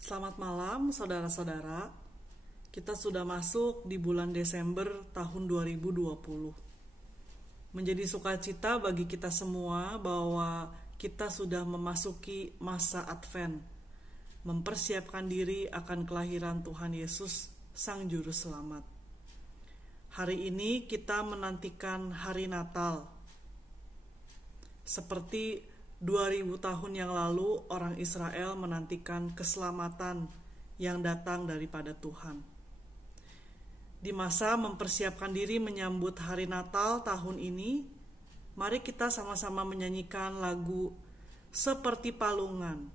Selamat malam saudara-saudara. Kita sudah masuk di bulan Desember tahun 2020. Menjadi sukacita bagi kita semua bahwa kita sudah memasuki masa Advent, mempersiapkan diri akan kelahiran Tuhan Yesus, Sang Juru Selamat. Hari ini kita menantikan hari Natal. Seperti 2000 tahun yang lalu orang Israel menantikan keselamatan yang datang daripada Tuhan. Di masa mempersiapkan diri menyambut hari Natal tahun ini, mari kita sama-sama menyanyikan lagu Seperti Palungan.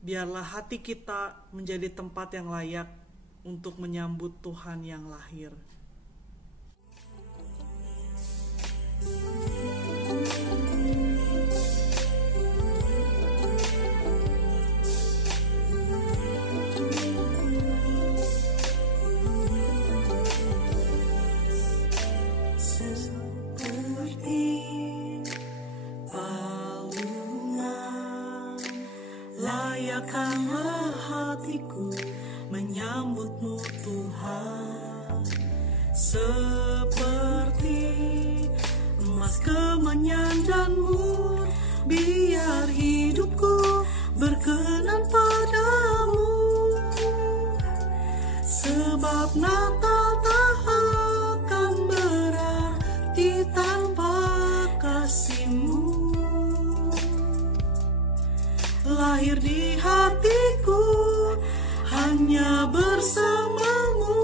Biarlah hati kita menjadi tempat yang layak untuk menyambut Tuhan yang lahir. Layakkanlah hatiku menyambutmu Tuhan, seperti emas kemenyan dan mur, biar hidupku berkenan padamu. Sebab Natal tak akan berarti tanpa kasih-Mu. Lahir di hatiku hanya bersama-Mu,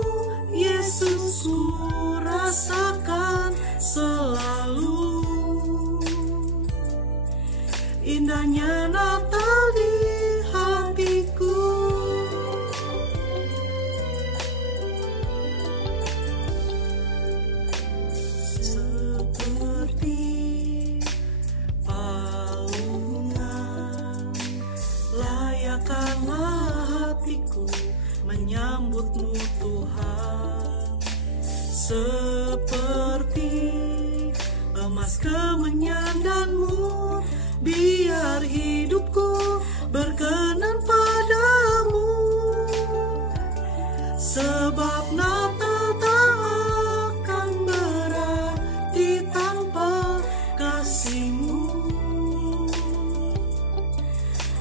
Yesus, ku rasakan selalu. Indahnya Natal di hatiku. Seperti layakkanlah hatiku menyambutmu Tuhan, seperti emas kemenyan dan mur, biar hidupku berkenan padamu. Sebab Natal tak akan berarti tanpa kasih-Mu.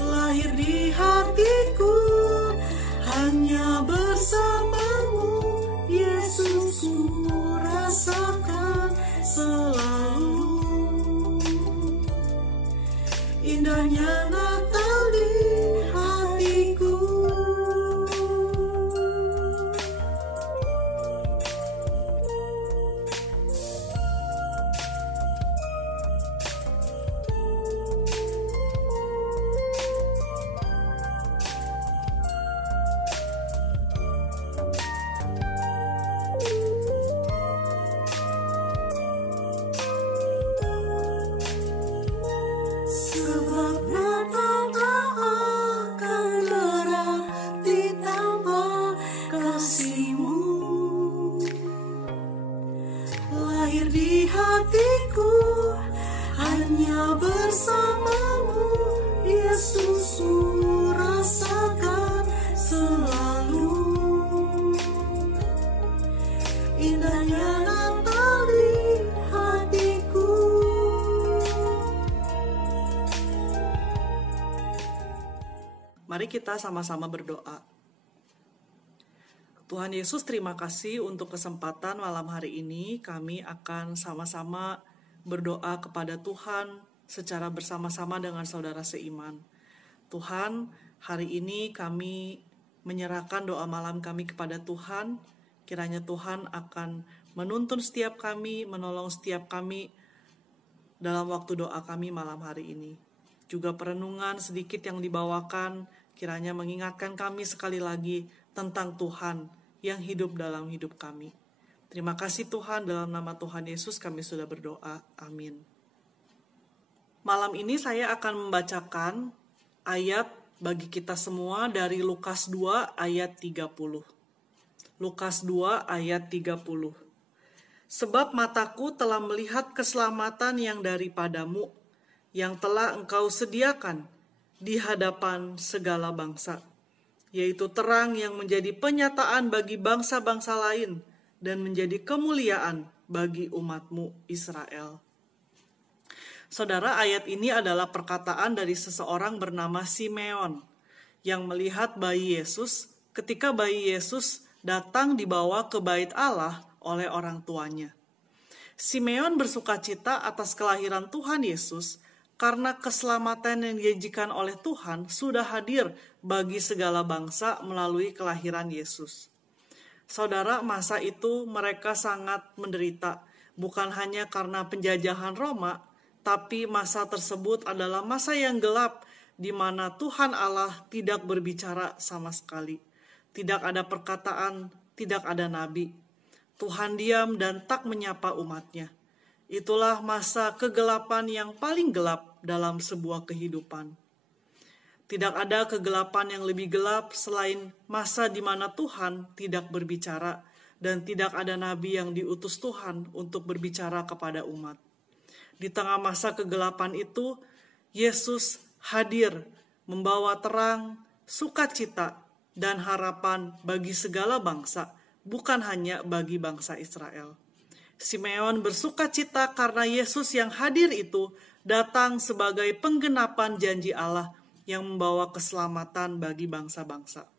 Lahir di hatiku hanya bersama-Mu, Yesus, ku rasakan selalu. Indahnya Natal di hatiku. Sebab Natal tak akan berarti tanpa kasih-Mu. Lahir di hatiku hanya bersama-Mu, Yesus, ku rasakan selalu. Indahnya Natal di hatiku. Mari kita sama-sama berdoa. Tuhan Yesus, terima kasih untuk kesempatan malam hari ini. Kami akan sama-sama berdoa kepada Tuhan secara bersama-sama dengan saudara seiman. Tuhan, hari ini kami menyerahkan doa malam kami kepada Tuhan. Kiranya Tuhan akan menuntun setiap kami, menolong setiap kami dalam waktu doa kami malam hari ini. Juga perenungan sedikit yang dibawakan, kiranya mengingatkan kami sekali lagi tentang Tuhan yang hidup dalam hidup kami. Terima kasih Tuhan, dalam nama Tuhan Yesus kami sudah berdoa. Amin. Malam ini saya akan membacakan ayat bagi kita semua dari Lukas 2 ayat 30. Lukas 2 ayat 30. Sebab mataku telah melihat keselamatan yang daripadamu, yang telah engkau sediakan di hadapan segala bangsa, yaitu terang yang menjadi penyataan bagi bangsa-bangsa lain dan menjadi kemuliaan bagi umat-Mu Israel. Saudara, ayat ini adalah perkataan dari seseorang bernama Simeon yang melihat bayi Yesus ketika bayi Yesus datang dibawa ke bait Allah oleh orang tuanya. Simeon bersukacita atas kelahiran Tuhan Yesus karena keselamatan yang dijanjikan oleh Tuhan sudah hadir bagi segala bangsa melalui kelahiran Yesus. Saudara, masa itu mereka sangat menderita, bukan hanya karena penjajahan Roma, tapi masa tersebut adalah masa yang gelap di mana Tuhan Allah tidak berbicara sama sekali. Tidak ada perkataan, tidak ada nabi. Tuhan diam dan tak menyapa umatnya. Itulah masa kegelapan yang paling gelap dalam sebuah kehidupan. Tidak ada kegelapan yang lebih gelap selain masa di mana Tuhan tidak berbicara dan tidak ada nabi yang diutus Tuhan untuk berbicara kepada umat. Di tengah masa kegelapan itu, Yesus hadir membawa terang, sukacita, dan harapan bagi segala bangsa, bukan hanya bagi bangsa Israel. Simeon bersukacita karena Yesus yang hadir itu datang sebagai penggenapan janji Allah yang membawa keselamatan bagi bangsa-bangsa.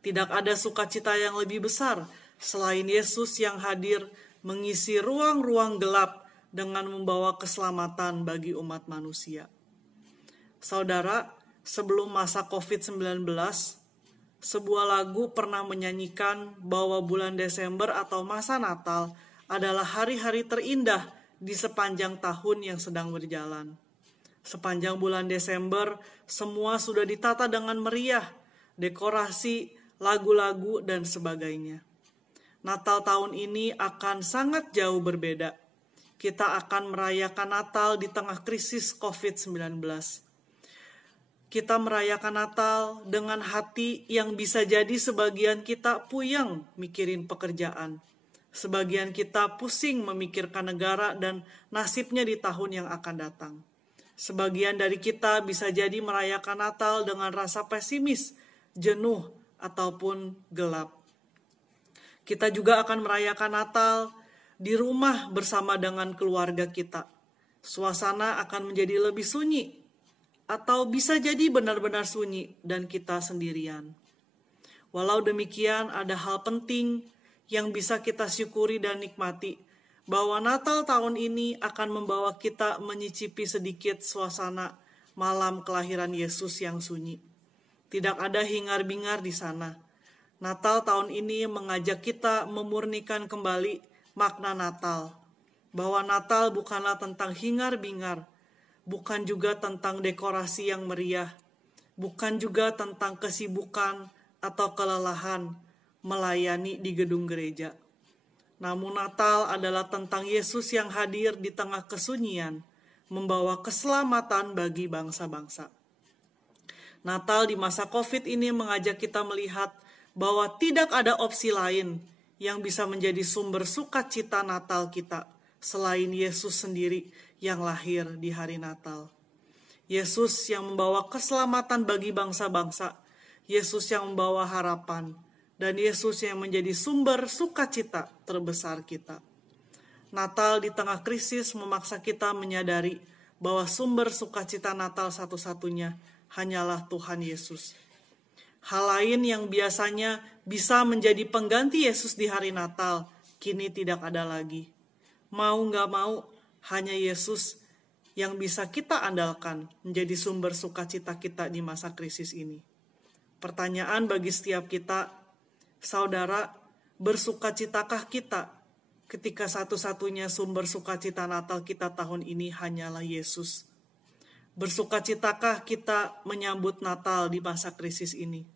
Tidak ada sukacita yang lebih besar selain Yesus yang hadir mengisi ruang-ruang gelap dengan membawa keselamatan bagi umat manusia. Saudara, sebelum masa COVID-19, sebuah lagu pernah menyanyikan bahwa bulan Desember atau masa Natal adalah hari-hari terindah di sepanjang tahun yang sedang berjalan. Sepanjang bulan Desember, semua sudah ditata dengan meriah, dekorasi, lagu-lagu, dan sebagainya. Natal tahun ini akan sangat jauh berbeda. Kita akan merayakan Natal di tengah krisis COVID-19. Kita merayakan Natal dengan hati yang bisa jadi sebagian kita puyeng mikirin pekerjaan. Sebagian kita pusing memikirkan negara dan nasibnya di tahun yang akan datang. Sebagian dari kita bisa jadi merayakan Natal dengan rasa pesimis, jenuh, ataupun gelap. Kita juga akan merayakan Natal di rumah bersama dengan keluarga kita. Suasana akan menjadi lebih sunyi, atau bisa jadi benar-benar sunyi dan kita sendirian. Walau demikian, ada hal penting yang bisa kita syukuri dan nikmati, bahwa Natal tahun ini akan membawa kita menyicipi sedikit suasana malam kelahiran Yesus yang sunyi. Tidak ada hingar-bingar di sana. Natal tahun ini mengajak kita memurnikan kembali makna Natal, bahwa Natal bukanlah tentang hingar-bingar, bukan juga tentang dekorasi yang meriah, bukan juga tentang kesibukan atau kelelahan melayani di gedung gereja. Namun Natal adalah tentang Yesus yang hadir di tengah kesunyian, membawa keselamatan bagi bangsa-bangsa. Natal di masa COVID ini mengajak kita melihat bahwa tidak ada opsi lain yang bisa menjadi sumber sukacita Natal kita selain Yesus sendiri yang lahir di hari Natal. Yesus yang membawa keselamatan bagi bangsa-bangsa, Yesus yang membawa harapan, dan Yesus yang menjadi sumber sukacita terbesar kita. Natal di tengah krisis memaksa kita menyadari bahwa sumber sukacita Natal satu-satunya hanyalah Tuhan Yesus. Hal lain yang biasanya bisa menjadi pengganti Yesus di hari Natal, kini tidak ada lagi. Mau gak mau, hanya Yesus yang bisa kita andalkan menjadi sumber sukacita kita di masa krisis ini. Pertanyaan bagi setiap kita, saudara, bersukacitakah kita ketika satu-satunya sumber sukacita Natal kita tahun ini hanyalah Yesus? Bersukacitakah kita menyambut Natal di masa krisis ini?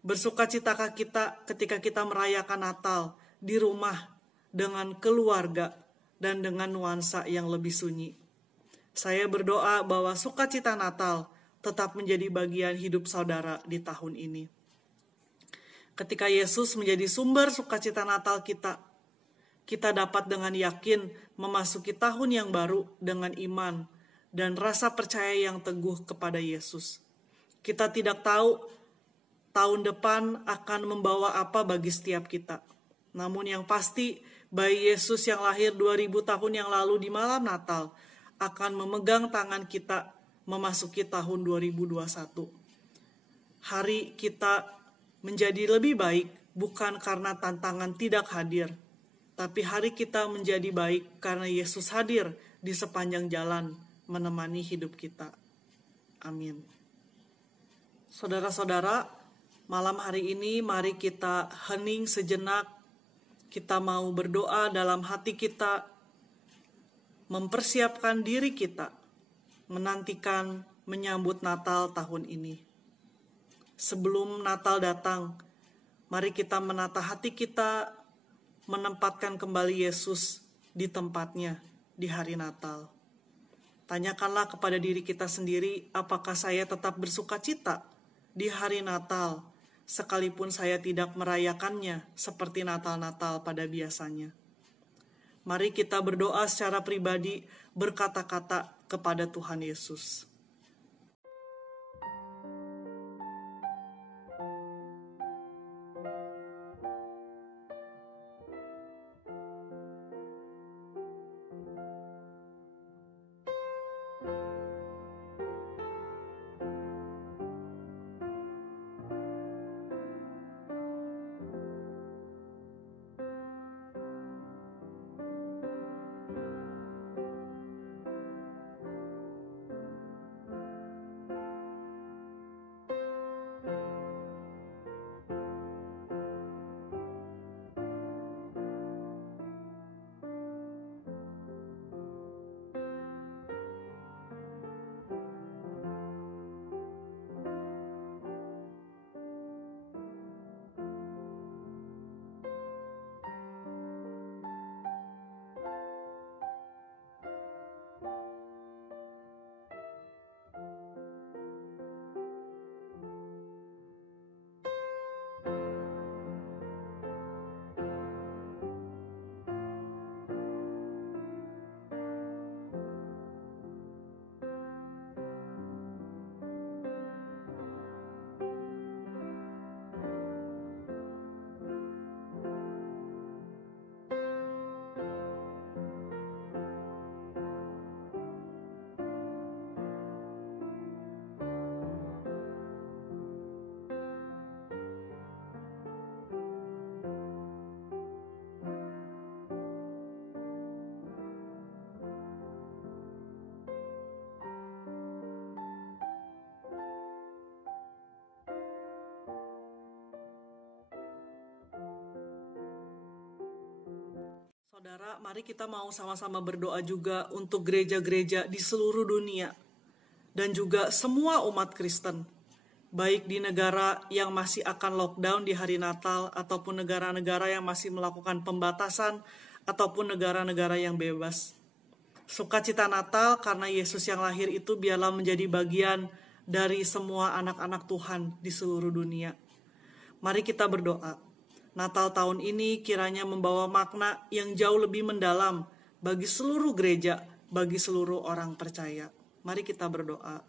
Bersukacitakah kita ketika kita merayakan Natal di rumah dengan keluarga dan dengan nuansa yang lebih sunyi? Saya berdoa bahwa sukacita Natal tetap menjadi bagian hidup saudara di tahun ini. Ketika Yesus menjadi sumber sukacita Natal kita, kita dapat dengan yakin memasuki tahun yang baru dengan iman dan rasa percaya yang teguh kepada Yesus. Kita tidak tahu tahun depan akan membawa apa bagi setiap kita. Namun yang pasti, bayi Yesus yang lahir 2000 tahun yang lalu di malam Natal akan memegang tangan kita memasuki tahun 2021. Hari kita menjadi lebih baik bukan karena tantangan tidak hadir, tapi hari kita menjadi baik karena Yesus hadir di sepanjang jalan menemani hidup kita. Amin. Saudara-saudara, malam hari ini mari kita hening sejenak. Kita mau berdoa dalam hati kita, mempersiapkan diri kita, menantikan menyambut Natal tahun ini. Sebelum Natal datang, mari kita menata hati kita, menempatkan kembali Yesus di tempatnya di hari Natal. Tanyakanlah kepada diri kita sendiri, apakah saya tetap bersuka cita di hari Natal, sekalipun saya tidak merayakannya seperti Natal-Natal pada biasanya. Mari kita berdoa secara pribadi, berkata-kata kepada Tuhan Yesus. Saudara, mari kita mau sama-sama berdoa juga untuk gereja-gereja di seluruh dunia dan juga semua umat Kristen, baik di negara yang masih akan lockdown di hari Natal ataupun negara-negara yang masih melakukan pembatasan ataupun negara-negara yang bebas. Sukacita Natal karena Yesus yang lahir itu biarlah menjadi bagian dari semua anak-anak Tuhan di seluruh dunia. Mari kita berdoa. Natal tahun ini kiranya membawa makna yang jauh lebih mendalam bagi seluruh gereja, bagi seluruh orang percaya. Mari kita berdoa.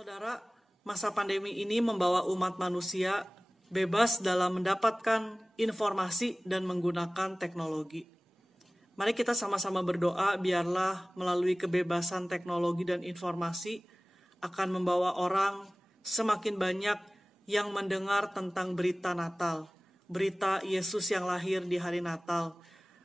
Saudara, masa pandemi ini membawa umat manusia bebas dalam mendapatkan informasi dan menggunakan teknologi. Mari kita sama-sama berdoa biarlah melalui kebebasan teknologi dan informasi akan membawa orang semakin banyak yang mendengar tentang berita Natal, berita Yesus yang lahir di hari Natal,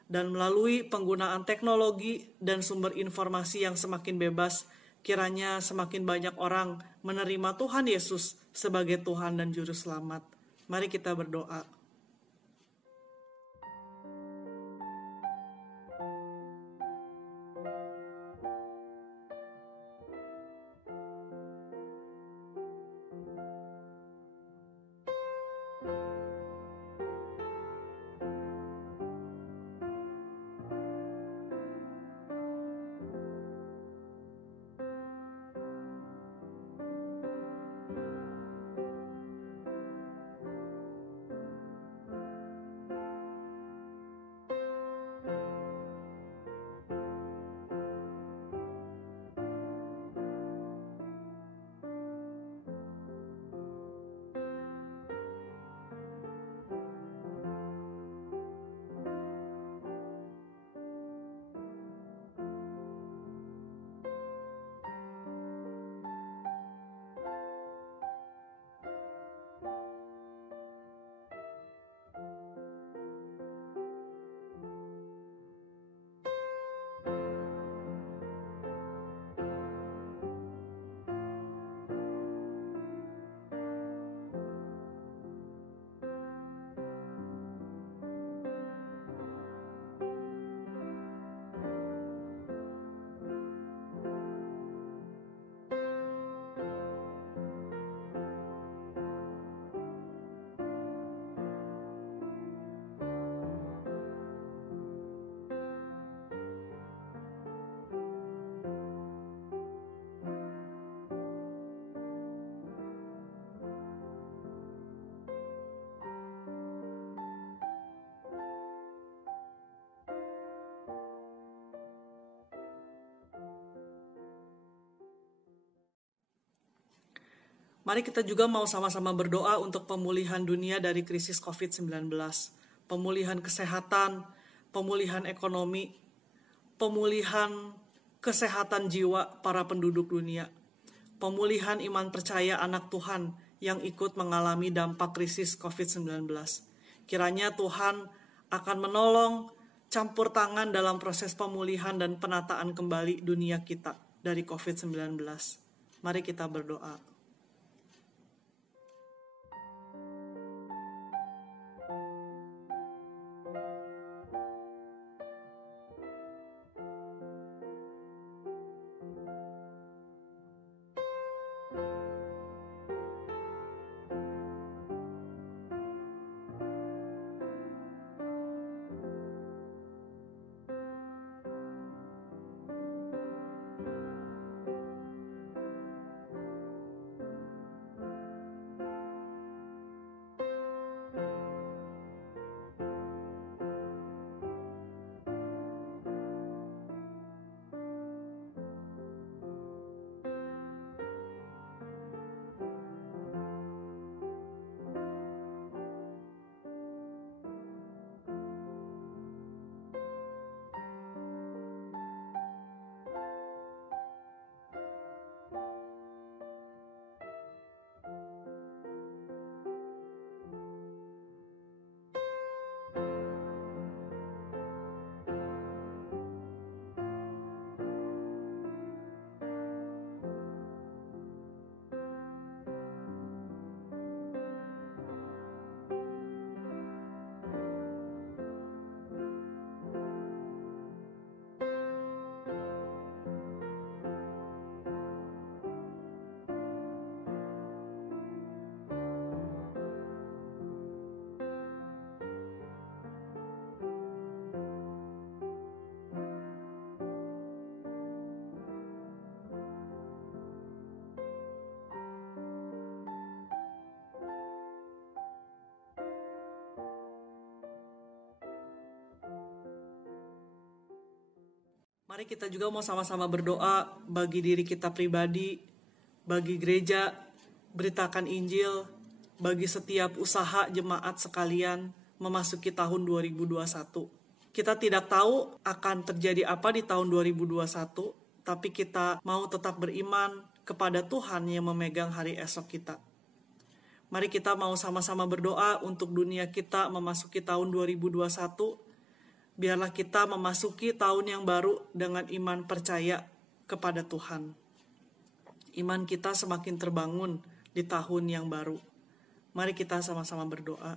dan melalui penggunaan teknologi dan sumber informasi yang semakin bebas, kiranya semakin banyak orang menerima Tuhan Yesus sebagai Tuhan dan Juru Selamat. Mari kita berdoa. Mari kita juga mau sama-sama berdoa untuk pemulihan dunia dari krisis COVID-19, pemulihan kesehatan, pemulihan ekonomi, pemulihan kesehatan jiwa para penduduk dunia, pemulihan iman percaya anak Tuhan yang ikut mengalami dampak krisis COVID-19. Kiranya Tuhan akan menolong campur tangan dalam proses pemulihan dan penataan kembali dunia kita dari COVID-19. Mari kita berdoa. Mari kita juga mau sama-sama berdoa bagi diri kita pribadi, bagi gereja, beritakan Injil, bagi setiap usaha jemaat sekalian memasuki tahun 2021. Kita tidak tahu akan terjadi apa di tahun 2021, tapi kita mau tetap beriman kepada Tuhan yang memegang hari esok kita. Mari kita mau sama-sama berdoa untuk dunia kita memasuki tahun 2021. Biarlah kita memasuki tahun yang baru dengan iman percaya kepada Tuhan. Iman kita semakin terbangun di tahun yang baru. Mari kita sama-sama berdoa.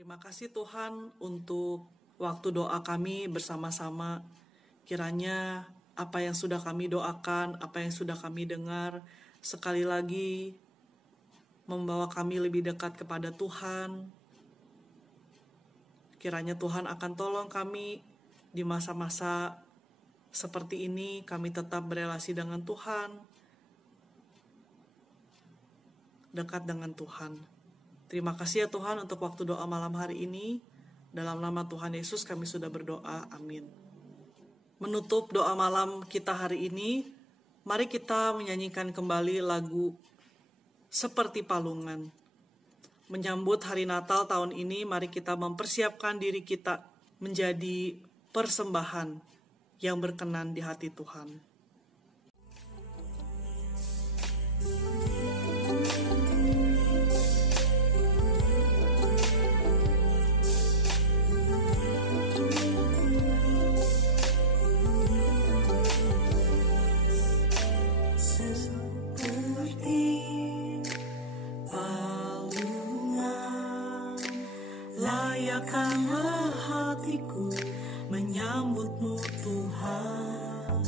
Terima kasih Tuhan untuk waktu doa kami bersama-sama. Kiranya apa yang sudah kami doakan, apa yang sudah kami dengar, sekali lagi membawa kami lebih dekat kepada Tuhan. Kiranya Tuhan akan tolong kami di masa-masa seperti ini, kami tetap berelasi dengan Tuhan, dekat dengan Tuhan. Terima kasih ya Tuhan untuk waktu doa malam hari ini. Dalam nama Tuhan Yesus kami sudah berdoa. Amin. Menutup doa malam kita hari ini, mari kita menyanyikan kembali lagu Seperti Palungan. Menyambut hari Natal tahun ini, mari kita mempersiapkan diri kita menjadi persembahan yang berkenan di hati Tuhan. Layakkanlah hatiku menyambutmu Tuhan,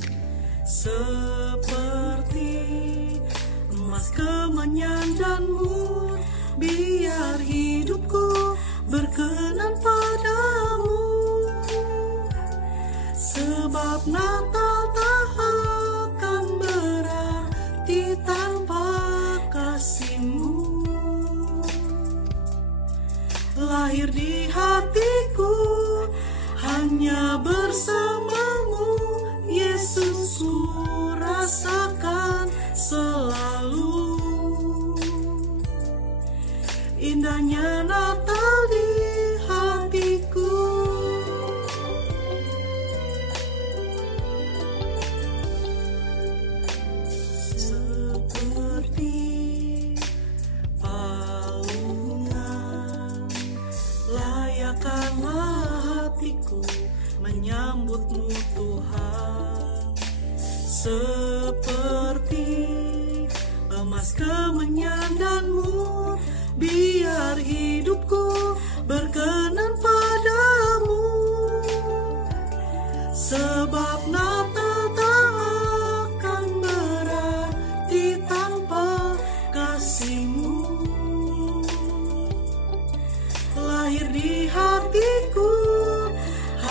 seperti emas kemenyandanmu, biar hidupku berkenan padamu. Sebab Natal tak akan berarti tanpa kasih-Mu. Lahir di hatiku hanya bersamamu, Yesus, ku rasakan selalu indahnya Natal di hatiku. Seperti layakkanlah hatiku menyambutmu Tuhan, seperti emas kemenyandanmu, biar hidupku berkenan padamu. Sebab Natal tak akan berarti tanpa kasih-Mu. Lahir di hatiku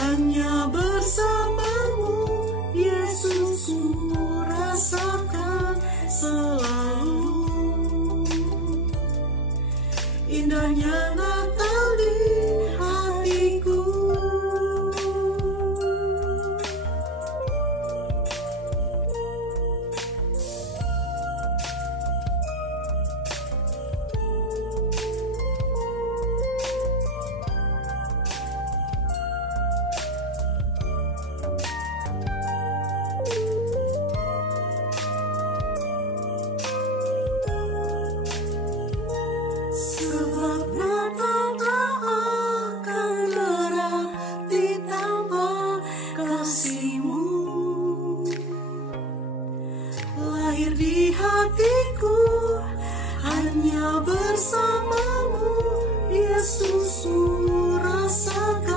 hanya bersama-Mu, Yesus, ku rasakan selalu. Indahnya Natal di hatiku. Sebab Natal tak akan berarti tanpa kasih-Mu. Lahir di hatiku hanya bersama-Mu, Yesus, ku rasakan